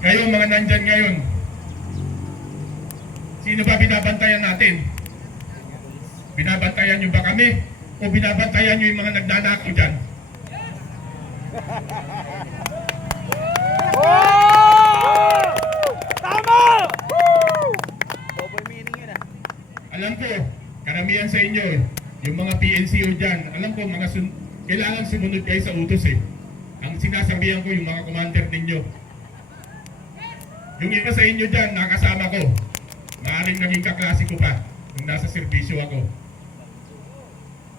Kayo mga nandyan ngayon, sino ba binabantayan natin? Binabantayan nyo ba kami? O binabantayan nyo yung mga nagnanakaw dyan? Tama! Double meaning yun ah. Alam ko, karamihan sa inyo, yung mga PNCO dyan, alam ko, kailangan sumunod kayo sa utos eh. Ang sinasabihan ko, yung mga commander ninyo. Yung iba sa inyo dyan, nakasama ko. Maaaring naging kaklase ko pa nung nasa serbisyo ako.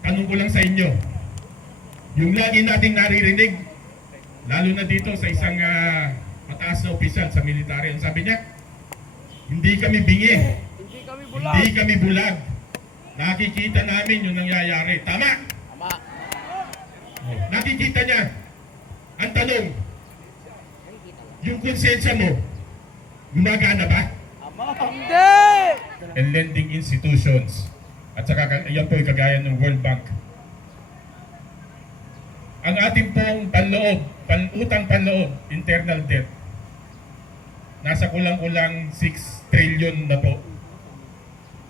Tanong ko lang sa inyo, yung lagi nating naririnig, lalo na dito sa isang mataas na opisyal sa military, ang sabi niya, hindi kami bingi, hindi kami bulag. Nakikita namin yung nangyayari. Tama? Tama. Nakikita niya. Ang tanong, yung konsensya mo, gumagana ba? Tama. Hindi! And lending institutions. At saka yan po yung kagaya ng World Bank. Ang ating pong utang panloob, internal debt, nasa kulang-kulang 6 trillion na po.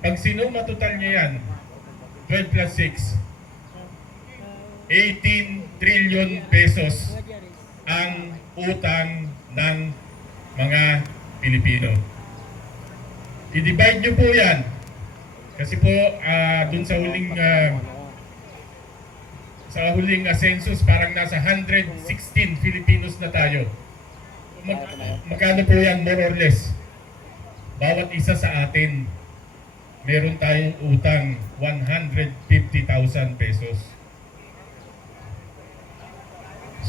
Pag sinuma total niya yan, 12 plus 6, 18 trillion pesos ang utang ng mga Pilipino. I-divide nyo po yan. Kasi po, dun sa huling census, parang nasa 116 Filipinos na tayo. Magkano po yan, more or less? Bawat isa sa atin, meron tayong utang 150,000 pesos.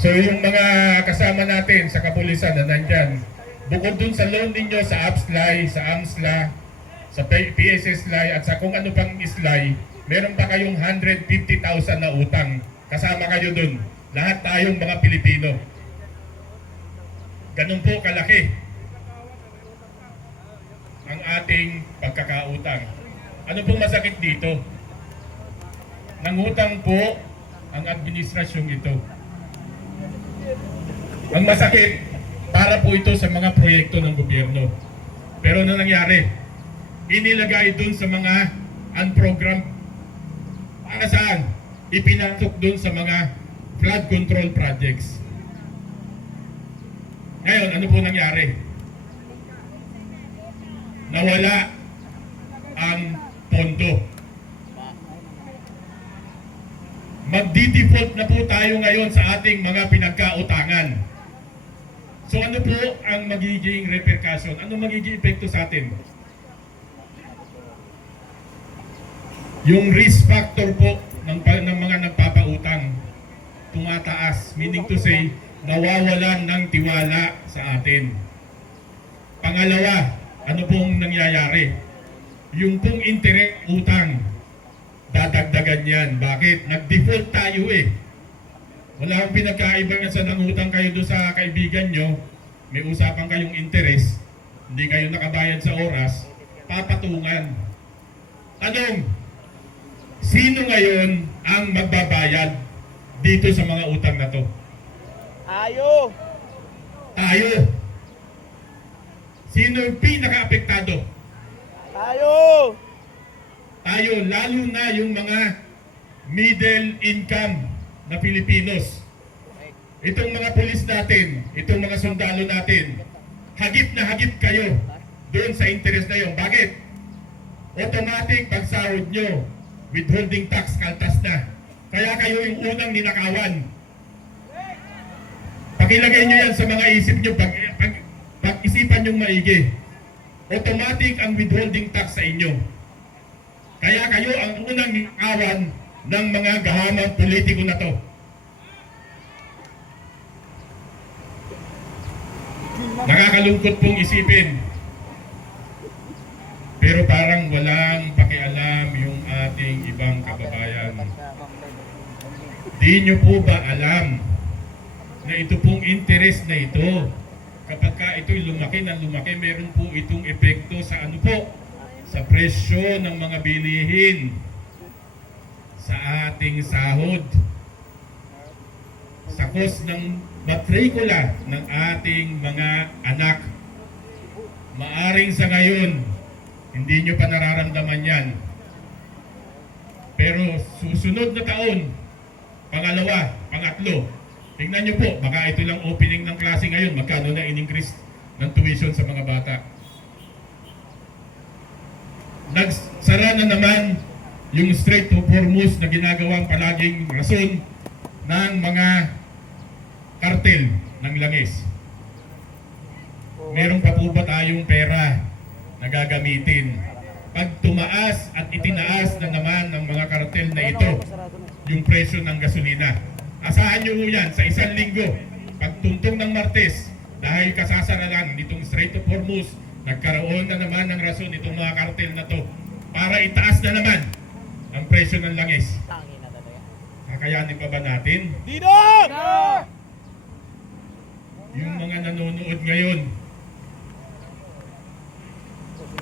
So yung mga kasama natin sa kapulisan na nandyan, bukod dun sa loan ninyo sa APSLAI, sa AMSLA, sa PSSLAI at sa kung ano pang ISLAI, meron pa kayong 150,000 na utang. Kasama kayo dun. Lahat tayong mga Pilipino. Ganun po kalaki ang ating pagkakautang. Ano pong masakit dito? Nangutang po ang administrasyong ito. Ang masakit, para po ito sa mga proyekto ng gobyerno. Pero ano nangyari? Inilagay dun sa mga unprogrammed. Para saan? Ipinatok dun sa mga flood control projects. Ngayon, ano po nangyari? Nawala ang pondo. Magdi-default na po tayo ngayon sa ating mga pinagkautangan. So ano po ang magiging repercussion? Ano magiging epekto sa atin? Yung risk factor po ng mga nagpapautang tumataas. Meaning to say, nawawalan ng tiwala sa atin. Pangalawa, ano pong nangyayari? Yung pong interest utang, dadagdagan yan. Bakit? Nag-default tayo eh. Wala akong pinagkaiba nga sa nangutang kayo doon sa kaibigan nyo, may usapan kayong interest, hindi kayo nakabayad sa oras, papatungan. Tanong, sino ngayon ang magbabayad dito sa mga utang na to? Tayo! Tayo. Sino yung pinaka-apektado? Tayo! Tayo, lalo na yung mga middle income na Pilipinos. Itong mga pulis natin, itong mga sundalo natin, hagip na hagip kayo doon sa interest na yun. Bakit? Automatic pagsahod nyo, withholding tax, kaltas na. Kaya kayo yung unang ninakawan. Pakilagay nyo yan sa mga isip nyo, pag-isipan nyo maigi. Automatic ang withholding tax sa inyo. Kaya kayo ang unang ninakawan ng mga gahamang politiko na to. Nakakalungkot pong isipin. Pero parang walang pakialam yung ating ibang kababayan. Di nyo po ba alam na ito pong interest na ito, kapag ka ito'y lumaki ng lumaki, meron po itong epekto sa ano po? Sa presyo ng mga bilihin, sa ating sahod, sa cost ng matrikula ng ating mga anak. Maaring sa ngayon, hindi nyo pa nararamdaman yan. Pero susunod na taon, pangalawa, pangatlo, tingnan nyo po, baka ito lang opening ng klase ngayon, magkano na in-increase ng tuition sa mga bata. Nagsara na naman yung straight to foremost na ginagawang palaging rason ng mga kartel ng langis. Meron pa po ba tayong pera na gagamitin? Pag tumaas at itinaas na naman ng mga kartel na ito yung presyo ng gasolina, asahan nyo po yan sa isang linggo, pagtungtong ng Martes, dahil kasasara lang nitong straight to foremost, nagkaroon na naman ng rason itong mga kartel na to para itaas na naman ang presyo ng langis. Kakayanin pa ba natin? Didong! Yung mga nanonood ngayon,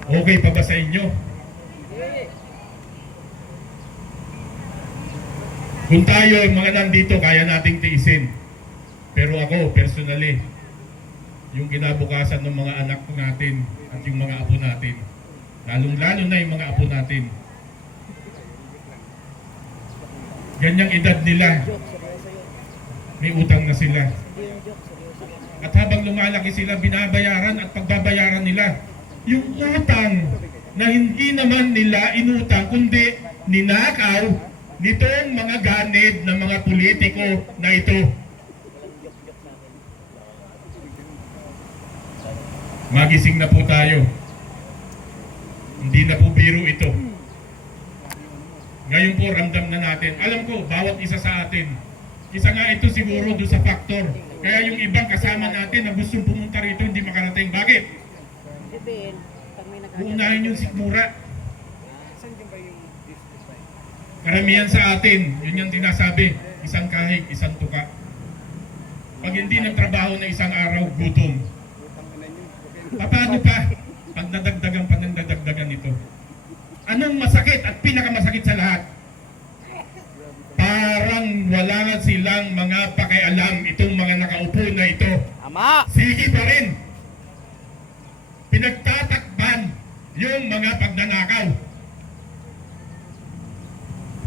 okay pa ba sa inyo? Kung tayo, mga nandito, kaya nating tiisin. Pero ako, personally, yung kinabukasan ng mga anak natin at yung mga apo natin, lalong-lalo na yung mga apo natin, ganyang edad nila, may utang na sila. At habang lumalaki sila, binabayaran at pagbabayaran nila yung utang na hindi naman nila inutang, kundi ninakaw nitong mga ganid ng mga politiko na ito. Magising na po tayo. Hindi na po biro ito. Ngayon po, ramdam na natin. Alam ko, bawat isa sa atin, isa nga ito siguro doon sa factor. Kaya yung ibang kasama natin na gustong pumunta rito, hindi makarating. Bakit? Uunahin yung sikmura. Karamihan sa atin, yun yung tinasabi, isang kahig, isang tuka. Pag hindi nagtrabaho na isang araw, gutom. Paano pa pag nadagdagan pa ng nadagdagan ito? Anong masakit at pinakamasakit sa lahat? Parang wala nga silang mga pakialam itong mga nakaupo na ito. Ama! Sige pa rin. Pinagtatakpan yung mga pagnanakaw.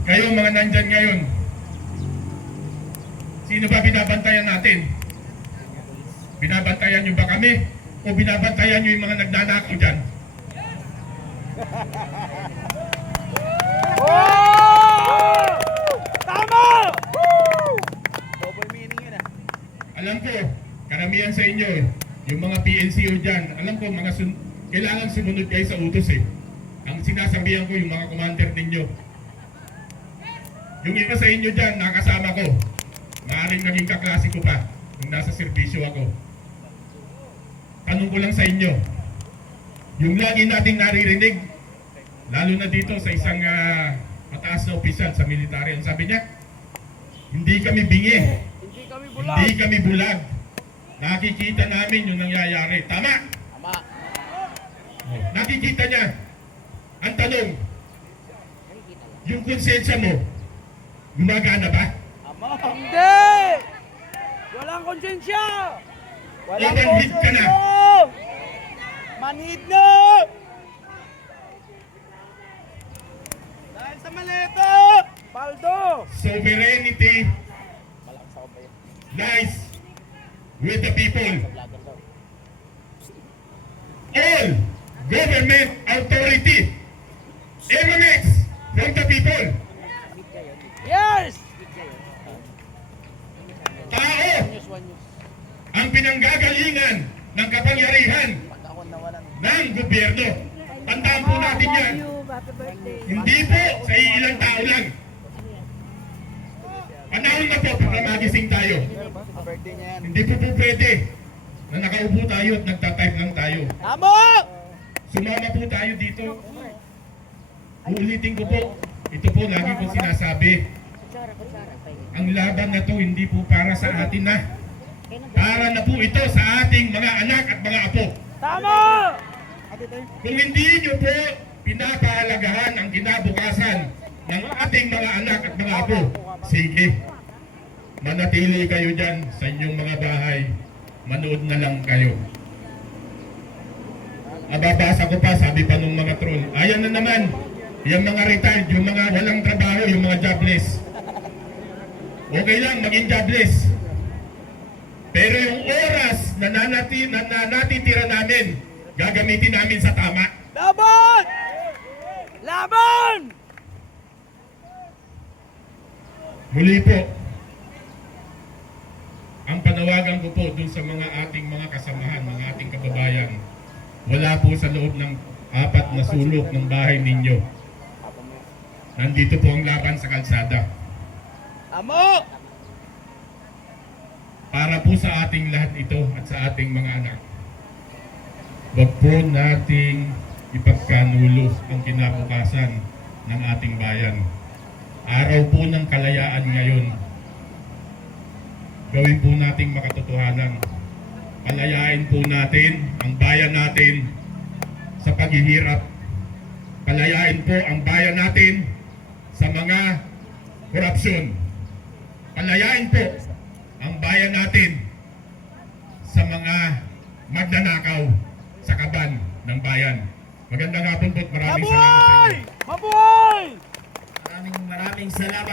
Kayo mga nandyan ngayon, sino ba binabantayan natin? Binabantayan nyo ba kami? O binabantayan nyo yung mga nagnanakaw dyan? Oh! Tama! Double meaning yun ah. Alam ko, karamihan sa inyo, yung mga PNCO dyan, alam ko, kailangan sumunod kayo sa utos eh. Ang sinasabihan ko, yung mga commander ninyo. Yung iba sa inyo dyan, nakasama ko. Maaaring naging kaklase ko pa nung nasa serbisyo ako. Tanong ko lang sa inyo, yung lagi nating naririnig, lalo na dito sa isang mataas na opisyal sa military, ang sabi niya, hindi kami bingi, hindi kami bulag. Nakikita namin yung nangyayari. Tama? Tama. Nakikita niya. Ang tanong, yung konsensya mo, gumagana ba? Ama! Hindi! Walang konsensya! Walang Manhid ka na. Manhid na! Dahil sa maleta! Paldo! Sovereignty lies with the people. All government authority emanates from the people. Yes! Tao ang pinanggagalingan ng kapangyarihan ng gobyerno. Tandaan po natin yan. Hindi po sa ilang tao lang. Panahon na po para magising tayo. Birthday niya yan. Hindi po pwede na nakaupo tayo at nagtatype lang tayo. Tama! Sumama po tayo dito. Uulitin ko po. Ito po lagi ko sinasabi. Ang laban na to hindi po para sa atin na. Para na po ito sa ating mga anak at mga apo. Tama! Kung hindi nyo po pinapahalagahan ang kinabukasan ng ating mga anak at mga apo, sige. manatili kayo dyan sa inyong mga bahay. Manood na lang kayo. Ababasa ko pa, sabi pa nung mga troll, ayan na naman, yung mga retired, yung mga walang trabaho, yung mga jobless. Okay lang, maging jobless. Pero yung oras na natitira namin, gagamitin namin sa tama. Laban! Laban! Muli po, ang panawagan ko po dun sa mga ating mga kasamahan, mga ating kababayan, wala po sa loob ng 4 na sulok ng bahay ninyo. Nandito po ang laban sa kalsada. Amo! Para po sa ating lahat ito at sa ating mga anak. Huwag po nating ipagkanulo ang kinabukasan ng ating bayan. Araw po ng kalayaan ngayon. Gawin po nating makatotohanan. Palayain po natin ang bayan natin sa paghihirap. Palayain po ang bayan natin sa mga korupsyon. Palayain po ang bayan natin sa mga magnanakaw sa kaban ng bayan. Magandang hapon po at maraming salamat sa inyo. Mabuhay! Maraming salamat.